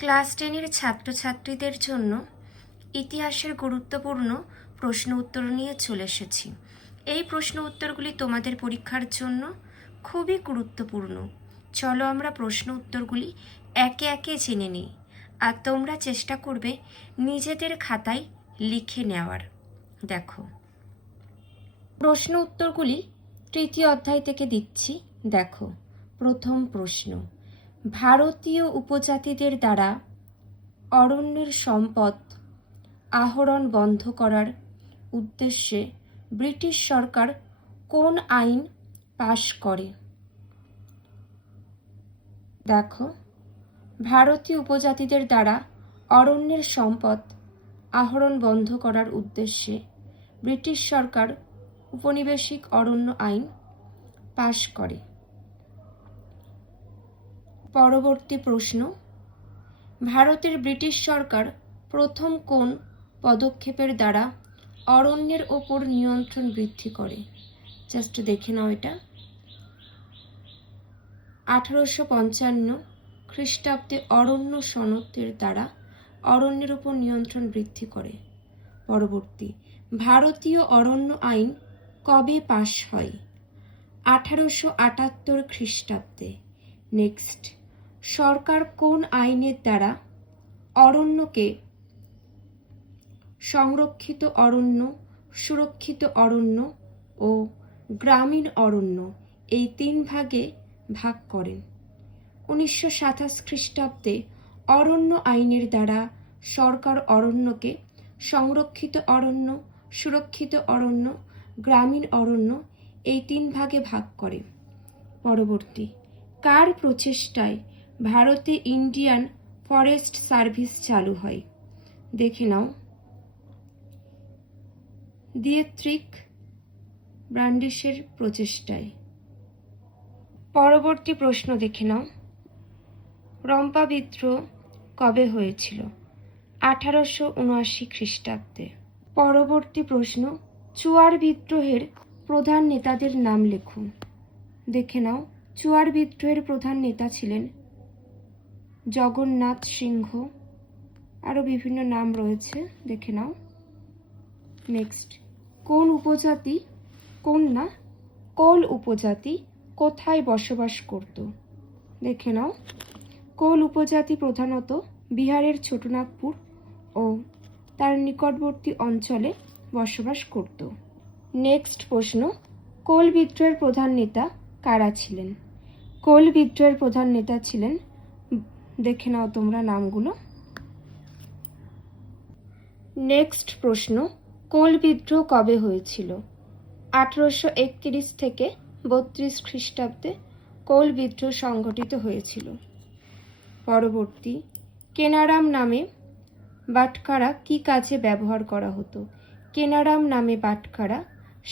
Class 10-এর ছাত্রছাত্রীদের জন্য ইতিহাসের গুরুত্বপূর্ণ প্রশ্ন উত্তর নিয়ে চলে এসেছি। এই প্রশ্ন উত্তরগুলি তোমাদের পরীক্ষার জন্য খুবই গুরুত্বপূর্ণ। চলো আমরা প্রশ্ন উত্তরগুলি একে একে জেনে নিই, আর তোমরা চেষ্টা করবে নিজেদের খাতায় লিখে নেওয়ার। দেখো, প্রশ্ন উত্তরগুলি তৃতীয় অধ্যায় থেকে দিচ্ছি। দেখো, প্রথম প্রশ্ন, ভারতীয় উপজাতিদের দ্বারা অরণ্যের সম্পদ আহরণ বন্ধ করার উদ্দেশ্যে ব্রিটিশ সরকার কোন আইন পাশ করে? দেখো, ভারতীয় উপজাতিদের দ্বারা অরণ্যের সম্পদ আহরণ বন্ধ করার উদ্দেশ্যে ব্রিটিশ সরকার উপনিবেশিক অরণ্য আইন পাশ করে। পরবর্তী প্রশ্ন, ভারতের ব্রিটিশ সরকার প্রথম কোন পদক্ষেপের দ্বারা অরণ্যের ওপর নিয়ন্ত্রণ বৃদ্ধি করে? জাস্ট দেখে নাও এটা। 1855 খ্রিস্টাব্দে অরণ্য সনদের দ্বারা অরণ্যের ওপর নিয়ন্ত্রণ বৃদ্ধি করে। পরবর্তী, ভারতীয় অরণ্য আইন কবে পাশ হয়? 1878 খ্রিস্টাব্দে। নেক্সট, সরকার কোন আইনের দ্বারা অরণ্যকে সংরক্ষিত অরণ্য, সুরক্ষিত অরণ্য ও গ্রামীণ অরণ্য এই তিন ভাগে ভাগ করেন? 1927 খ্রিস্টাব্দে অরণ্য আইনের দ্বারা সরকার অরণ্যকে সংরক্ষিত অরণ্য, সুরক্ষিত অরণ্য, গ্রামীণ অরণ্য এই তিন ভাগে ভাগ করে। পরবর্তী, কার প্রচেষ্টায় ভারতে ইন্ডিয়ান ফরেস্ট সার্ভিস চালু হয়? দেখে নাও। ডিয়েট্রিক ব্র্যান্ডিশের প্রচেষ্টায়। পরবর্তী প্রশ্ন দেখে নাও, রম্পা বিদ্রোহ কবে হয়েছিল? 1879 খ্রিস্টাব্দে। পরবর্তী প্রশ্ন, চুয়ার বিদ্রোহের প্রধান নেতাদের নাম লেখুন। দেখে নাও, চুয়ার বিদ্রোহের প্রধান নেতা ছিলেন জগন্নাথ সিংহ, আরও বিভিন্ন নাম রয়েছে, দেখে নাও। নেক্সট, কোল উপজাতি কোথায় বসবাস করত? দেখে নাও, কোল উপজাতি প্রধানত বিহারের ছোটনাগপুর ও তার নিকটবর্তী অঞ্চলে বসবাস করত। নেক্সট প্রশ্ন, কোল বিদ্রোহের প্রধান নেতা কারা ছিলেন? কোল বিদ্রোহের প্রধান নেতা ছিলেন, দেখে নাও তোমরা নামগুলো। নেক্সট প্রশ্ন, কোল বিদ্রোহ কবে হয়েছিল? 1831 থেকে 32 খ্রিস্টাব্দে কোল বিদ্রোহ সংঘটিত হয়েছিল। পরবর্তী, কেনারাম নামে বাটখারা কি কাজে ব্যবহার করা হতো? কেনারাম নামে বাটখারা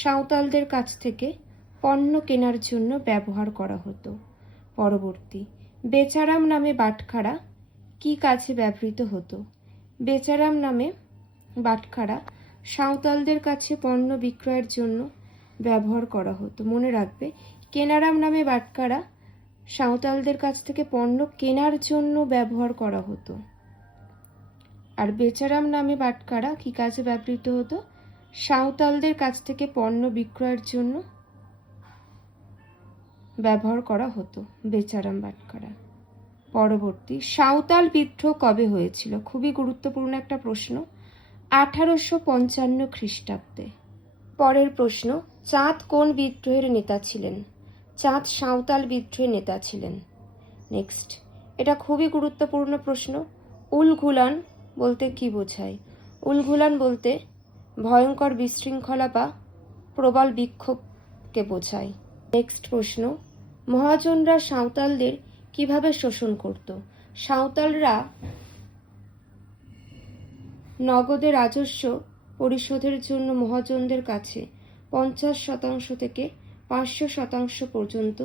সাঁওতালদের কাছ থেকে পণ্য কেনার জন্য ব্যবহার করা হতো। পরবর্তী, বেচারাম নামে বাটখারা কি কাজে ব্যবহৃত হতো? বেচারাম নামে বাটখারা সাঁওতালদের কাছে পণ্য বিক্রয়ের জন্য ব্যবহার করা হতো। মনে রাখবে, কেনারাম নামে বাটখারা সাঁওতালদের কাছ থেকে পণ্য কেনার জন্য ব্যবহার করা হতো, আর বেচারাম নামে বাটখারা কি কাজে ব্যবহৃত হতো? সাঁওতালদের কাছ থেকে পণ্য বিক্রয়ের জন্য ব্যবহার করা হতো বেচারাম বাটখারা। পরবর্তী, সাঁওতাল বিদ্রোহ কবে হয়েছিল? খুবই গুরুত্বপূর্ণ একটা প্রশ্ন। 1855 খ্রিস্টাব্দে। পরের প্রশ্ন, চাঁদ কোন বিদ্রোহের নেতা ছিলেন? চাঁদ সাঁওতাল বিদ্রোহের নেতা ছিলেন। নেক্সট, এটা খুবই গুরুত্বপূর্ণ প্রশ্ন। উলঘুলান বলতে কি বোঝায়? উলঘুলান বলতে ভয়ঙ্কর বিশৃঙ্খলা বা প্রবল বিক্ষোভকে বোঝায়। নেক্সট প্রশ্ন, মহাজনরা সাঁওতালদের কিভাবে শোষণ করত? সাঁওতালরা নগদে রাজস্ব পরিশোধের জন্য মহাজনদের কাছে 50% থেকে 500% পর্যন্ত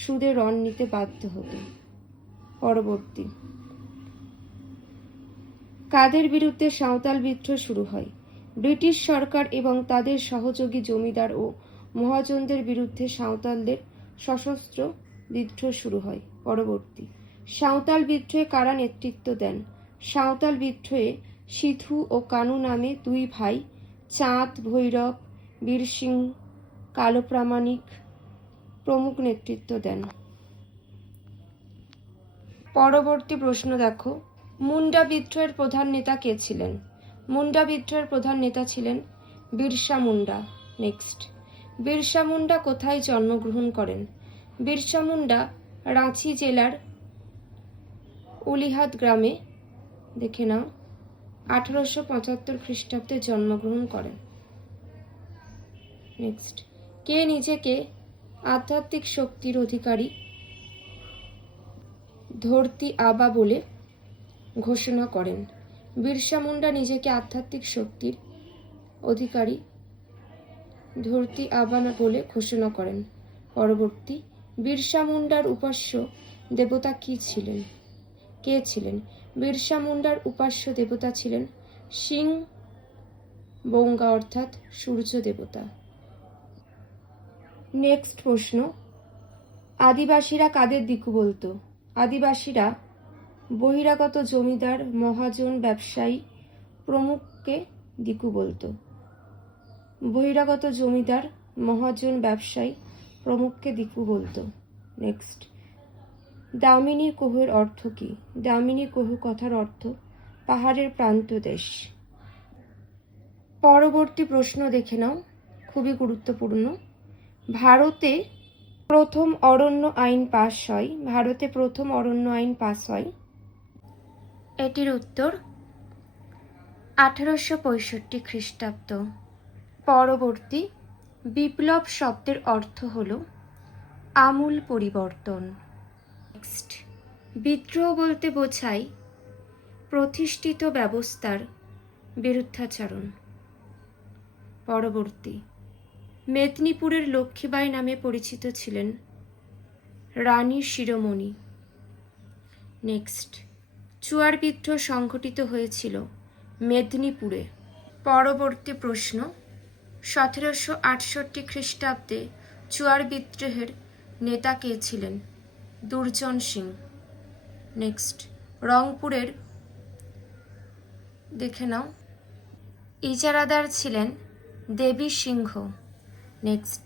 সুদে ঋণ নিতে বাধ্য হতো। পরবর্তী, কাদের বিরুদ্ধে সাঁওতাল বিদ্রোহ শুরু হয়? ব্রিটিশ সরকার এবং তাদের সহযোগী জমিদার ও মহাজনদের বিরুদ্ধে সাঁওতালদের সশস্ত্র বিদ্রোহ শুরু হয়। পরবর্তী, সাঁওতাল বিদ্রোহে কারা নেতৃত্ব দেন? সাঁওতাল বিদ্রোহে সিধু ও কানু নামে দুই ভাই চাঁদ ভৈরব, বীর সিং, কালো প্রামাণিক প্রমুখ নেতৃত্ব দেন। পরবর্তী প্রশ্ন দেখো, মুন্ডা বিদ্রোহের প্রধান নেতা কে ছিলেন? মুন্ডা বিদ্রোহের প্রধান নেতা ছিলেন বিরসা মুন্ডা। নেক্সট, বিরসা মুন্ডা কোথায় জন্মগ্রহণ করেন? বিরসা মুন্ডা রাঁচি জেলার উলিহাত গ্রামে, দেখে নাও, 1875 খ্রিস্টাব্দে জন্মগ্রহণ করেন। নেক্সট, কে নিজেকে আধ্যাত্মিক শক্তির অধিকারী ধরতি আবা বলে ঘোষণা করেন? বিরসা মুন্ডা নিজেকে আধ্যাত্মিক শক্তির অধিকারী ধরতি আবা বলে ঘোষণা করেন। পরবর্তী, বিরসা মুন্ডার উপাস্য দেবতা কি ছিলেন? কে ছিলেন? বিরসা মুন্ডার উপাস্য দেবতা ছিলেন সিং বঙ্গা অর্থাৎ সূর্য দেবতা। নেক্সট প্রশ্ন, আদিবাসীরা কাদের দিকু বলতো? আদিবাসীরা বহিরাগত জমিদার, মহাজন, ব্যবসায়ী প্রমুখকে দিকু বলতো। বহিরাগত জমিদার, মহাজন, ব্যবসায়ী প্রমুখকে দিকু বলতো। নেক্সট, দামিনী কোহের অর্থ কি? দামিনী কোহ কথার অর্থ পাহাড়ের প্রান্ত দেশ। পরবর্তী প্রশ্ন দেখে নাও, খুবই গুরুত্বপূর্ণ। ভারতে প্রথম অরণ্য আইন পাস হয়। ভারতে প্রথম অরণ্য আইন পাস হয়। এটির উত্তর 1865 খ্রিস্টাব্দ। পরবর্তী, বিপ্লব শব্দের অর্থ হল আমূল পরিবর্তন। নেক্সট, বিদ্রোহ বলতে বোঝায় প্রতিষ্ঠিত ব্যবস্থার বিরুদ্ধাচরণ। পরবর্তী, মেদিনীপুরের লক্ষ্মীবাঈ নামে পরিচিত ছিলেন রানী শিরোমণি। নেক্সট, চুয়ার বিদ্রোহ সংঘটিত হয়েছিল মেদিনীপুরে। পরবর্তী প্রশ্ন, 1768 খ্রিস্টাব্দে চুয়ার বিদ্রোহের নেতা কে ছিলেন? দুর্জন সিং। নেক্সট, রংপুরের, দেখে নাও, ইজারাদার ছিলেন দেবী সিংহ। নেক্সট,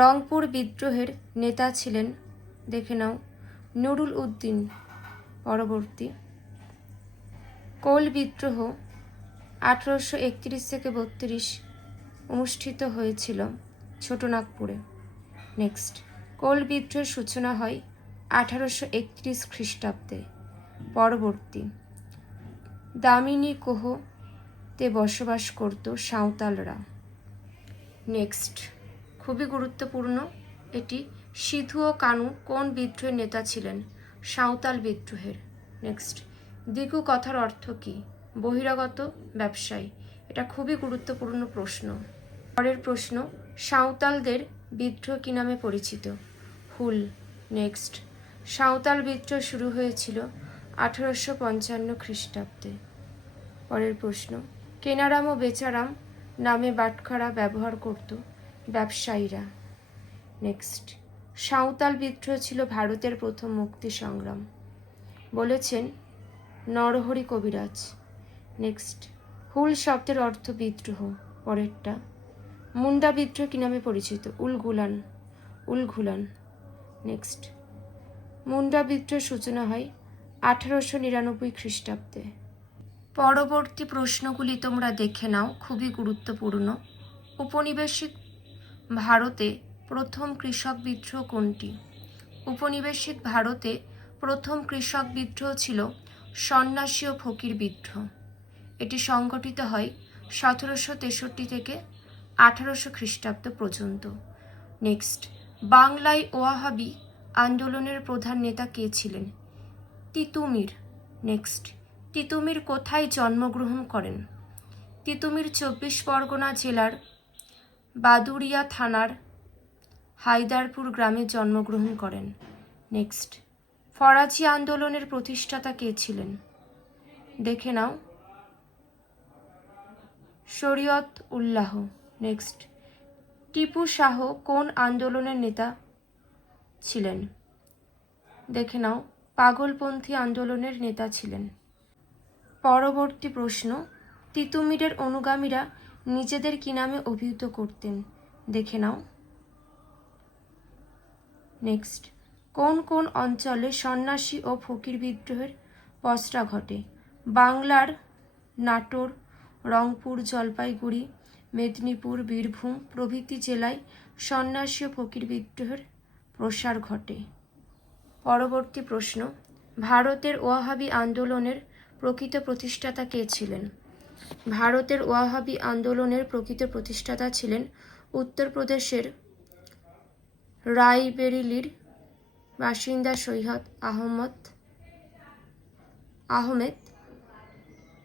রংপুর বিদ্রোহের নেতা ছিলেন, দেখে নাও, নুরুল উদ্দিন। পরবর্তী, কোল বিদ্রোহ 1831 থেকে 32 অনুষ্ঠিত হয়েছিল ছোটনাগপুরে। নেক্সট, কোল বিদ্রোহের সূচনা হয় 1831 খ্রিস্টাব্দে। পরবর্তী, দামিনী কোহতে বসবাস করত সাঁওতালরা। নেক্সট, খুবই গুরুত্বপূর্ণ এটি, সিধু ও কানু কোন বিদ্রোহের নেতা ছিলেন? সাঁওতাল বিদ্রোহের। নেক্সট, দিকু কথার অর্থ কি? বহিরাগত ব্যবসায়ী। এটা খুবই গুরুত্বপূর্ণ প্রশ্ন। পরের প্রশ্ন, সাঁওতালদের বিদ্রোহ কি নামে পরিচিত? হুল। নেক্সট, সাঁওতাল বিদ্রোহ শুরু হয়েছিল 1855 খ্রিস্টাব্দে। পরের প্রশ্ন, কেনারাম ও বেচারাম নামে বাটখারা ব্যবহার করত ব্যবসায়ীরা। নেক্সট, সাঁওতাল বিদ্রোহ ছিল ভারতের প্রথম মুক্তি সংগ্রাম, বলেছেন নরহরি কবিরাজ। নেক্সট, হুল শব্দের অর্থ বিদ্রোহ। পরেরটা, মুন্ডা বিদ্রোহ কি নামে পরিচিত? উলঘুলান। নেক্সট, মুন্ডা বিদ্রোহের সূচনা হয় 1899 খ্রিস্টাব্দে। পরবর্তী প্রশ্নগুলি তোমরা দেখে নাও, খুবই গুরুত্বপূর্ণ। উপনিবেশিক ভারতে প্রথম কৃষক বিদ্রোহ কোনটি? উপনিবেশিক ভারতে প্রথম কৃষক বিদ্রোহ ছিল সন্ন্যাসী ও ফকির বিদ্রোহ। এটি সংগঠিত হয় 1763 থেকে 1800 খ্রিস্টাব্দ পর্যন্ত। নেক্সট, বাংলায় ওয়াহাবি আন্দোলনের প্রধান নেতা কে ছিলেন? তিতুমির। নেক্সট, তিতুমির কোথায় জন্মগ্রহণ করেন? তিতুমির 24 পরগনা জেলার বাদুড়িয়া থানার হায়দারপুর গ্রামে জন্মগ্রহণ করেন। নেক্সট, ফরাজি আন্দোলনের প্রতিষ্ঠাতা কে ছিলেন? দেখে নাও, শরীয়ত উল্লাহ। নেক্সট, টিপু শাহ কোন আন্দোলনের নেতা ছিলেন? দেখে নাও, পাগলপন্থী আন্দোলনের নেতা ছিলেন। পরবর্তী প্রশ্ন, তিতুমিরের অনুগামীরা নিজেদের কি নামে অভিহিত করতেন? দেখে নাও। নেক্সট, কোন কোন অঞ্চলে সন্ন্যাসী ও ফকির বিদ্রোহের পসরা ঘটে? বাংলার নাটোর, রংপুর, জলপাইগুড়ি, মেদিনীপুর, বীরভূম প্রভৃতি জেলায় সন্ন্যাসী ও ফকির বিদ্রোহের প্রসার ঘটে। পরবর্তী প্রশ্ন, ভারতের ওয়াহাবি আন্দোলনের প্রকৃত প্রতিষ্ঠাতা কে ছিলেন? ভারতের ওয়াহাবি আন্দোলনের প্রকৃত প্রতিষ্ঠাতা ছিলেন উত্তরপ্রদেশের রায়বেরিলির বাসিন্দা সৈয়দ আহমেদ।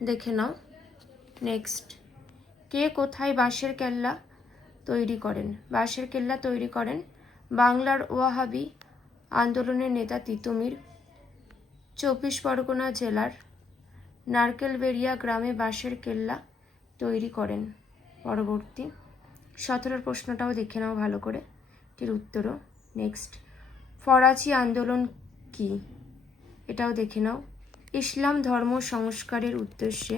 দেখে নাও। নেক্সট, কে কোথায় বাঁশের কেল্লা তৈরি করেন? বাঁশের কেল্লা তৈরি করেন বাংলার ওয়াহাবি আন্দোলনের নেতা তিতুমির 24 পরগনা জেলার নারকেলবেড়িয়া গ্রামে বাঁশের কেল্লা তৈরি করেন। পরবর্তী 17 প্রশ্নটাও দেখে নাও ভালো করে, এর উত্তরও। নেক্সট, ফরাজি আন্দোলন কি? এটাও দেখে নাও। ইসলাম ধর্ম সংস্কারের উদ্দেশ্যে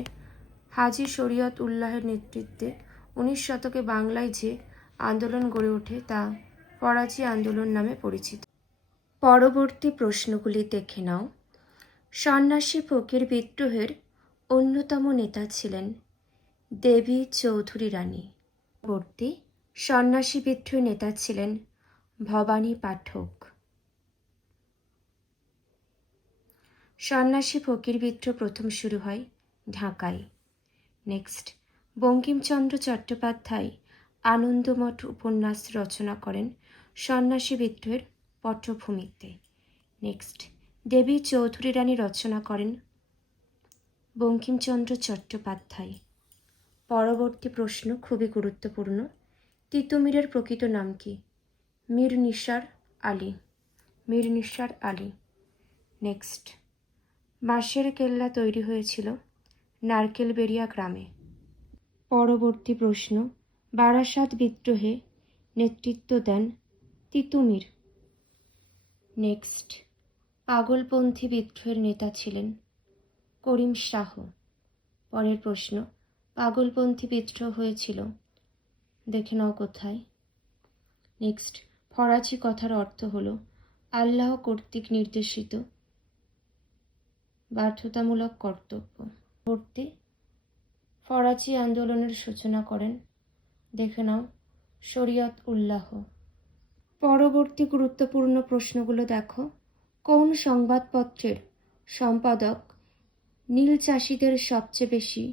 হাজী শরীয়ত উল্লাহের নেতৃত্বে 19 শতকে বাংলায় যে আন্দোলন গড়ে ওঠে তা ফরাজি আন্দোলন নামে পরিচিত। পরবর্তী প্রশ্নগুলি দেখে নাও। সন্ন্যাসী ফকির বিদ্রোহের অন্যতম নেতা ছিলেন দেবী চৌধুরী রানী। পরবর্তী সন্ন্যাসী বিদ্রোহের নেতা ছিলেন ভবানী পাঠক। সন্ন্যাসী ফকির বিদ্রোহ প্রথম শুরু হয় ঢাকায়। নেক্সট, বঙ্কিমচন্দ্র চট্টোপাধ্যায় আনন্দমঠ উপন্যাস রচনা করেন সন্ন্যাসী বিদ্রোহের পটভূমিতে। নেক্সট, দেবী চৌধুরী রানী রচনা করেন বঙ্কিমচন্দ্র চট্টোপাধ্যায়। পরবর্তী প্রশ্ন খুবই গুরুত্বপূর্ণ, তিতুমিরের প্রকৃত নাম কি? মীর নিসার আলী। মীর নিসার আলী। নেক্সট, বাঁশের কেল্লা তৈরি হয়েছিল নারকেলবেড়িয়া গ্রামে। পরবর্তী প্রশ্ন, বারাসাত বিদ্রোহে নেতৃত্ব দেন তিতুমির। নেক্সট, পাগলপন্থী বিদ্রোহের নেতা ছিলেন করিম শাহ। পরের প্রশ্ন, পাগলপন্থী বিদ্রোহ হয়েছিল দেখে নাও কোথায়? নেক্সট, ফরাজি কথার অর্থ হলো আল্লাহ কর্তৃক নির্দেশিত বাধ্যতামূলক কর্তব্য। পরবর্তী, ফরাজি আন্দোলনের সূচনা করেন দেখে নাও শরীয়ত উল্লাহ। পরবর্তী গুরুত্বপূর্ণ প্রশ্নগুলো দেখো। কোন সংবাদপত্রের সম্পাদক নীল চাষিদের সবচেয়ে বেশি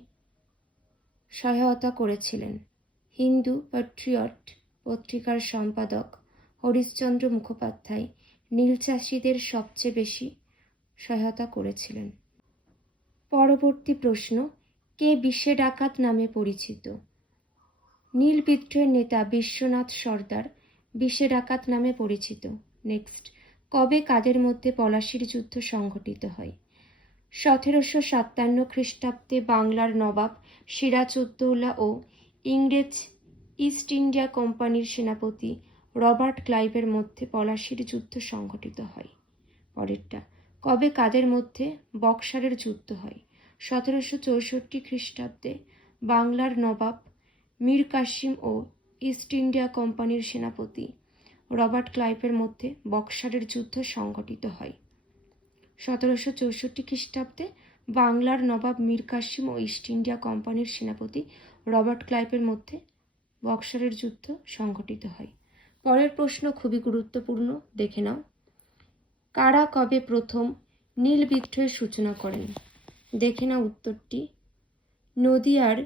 সহায়তা করেছিলেন? হিন্দু প্যাট্রিয়ট পত্রিকার সম্পাদক হরিশচন্দ্র মুখোপাধ্যায় নীল চাষিদের সবচেয়ে বেশি সহায়তা করেছিলেন। পরবর্তী প্রশ্ন, কে বিশ্বে ডাকাত নামে পরিচিত? নীল বিদ্রোহের নেতা বিশ্বনাথ সর্দার বিশ্বে ডাকাত নামে পরিচিত। নেক্সট, কবে কাদের মধ্যে পলাশির যুদ্ধ সংঘটিত হয়? 1757 খ্রিস্টাব্দে বাংলার নবাব সিরাজউদ্দৌলা ও ইংরেজ ইস্ট ইন্ডিয়া কোম্পানির সেনাপতি রবার্ট ক্লাইভের মধ্যে পলাশির যুদ্ধ সংঘটিত হয়। পরেরটা, কবে কাদের মধ্যে বক্সারের যুদ্ধ হয়? 1764 খ্রিস্টাব্দে বাংলার নবাব মীর কাসিম ও ইস্ট ইন্ডিয়া কোম্পানির সেনাপতি রবার্ট ক্লাইভের মধ্যে বক্সারের যুদ্ধ সংঘটিত হয়। 1764 খ্রিস্টাব্দে বাংলার নবাব মীর কাসিম ও ইস্ট ইন্ডিয়া কোম্পানির সেনাপতি রবার্ট ক্লাইভের মধ্যে বক্সারের যুদ্ধ সংঘটিত হয়। পরের প্রশ্ন খুবই গুরুত্বপূর্ণ, দেখে নাও। কারা কবে প্রথম নীল বিদ্রোহের সূচনা করেন? দেখে নাও উত্তরটি। নদিয়ার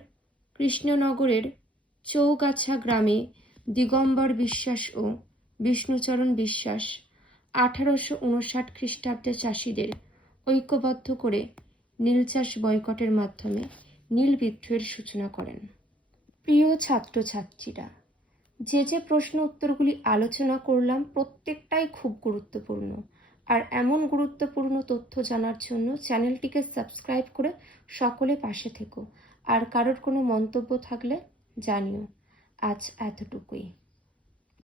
কৃষ্ণনগরের চৌগাছা গ্রামে দিগম্বর বিশ্বাস ও বিষ্ণুচরণ বিশ্বাস 1859 খ্রিস্টাব্দে চাষিদের ঐক্যবদ্ধ করে নীল চাষ বয়কটের মাধ্যমে নীল বিদ্রোহের সূচনা করেন। প্রিয় ছাত্রছাত্রীরা, যে প্রশ্ন উত্তরগুলি আলোচনা করলাম প্রত্যেকটাই খুব গুরুত্বপূর্ণ, আর এমন গুরুত্বপূর্ণ তথ্য জানার জন্য চ্যানেলটিকে সাবস্ক্রাইব করে সকলে পাশে থেকো। আর কারোর কোনো মন্তব্য থাকলে জানিও। আজ এতটুকুই।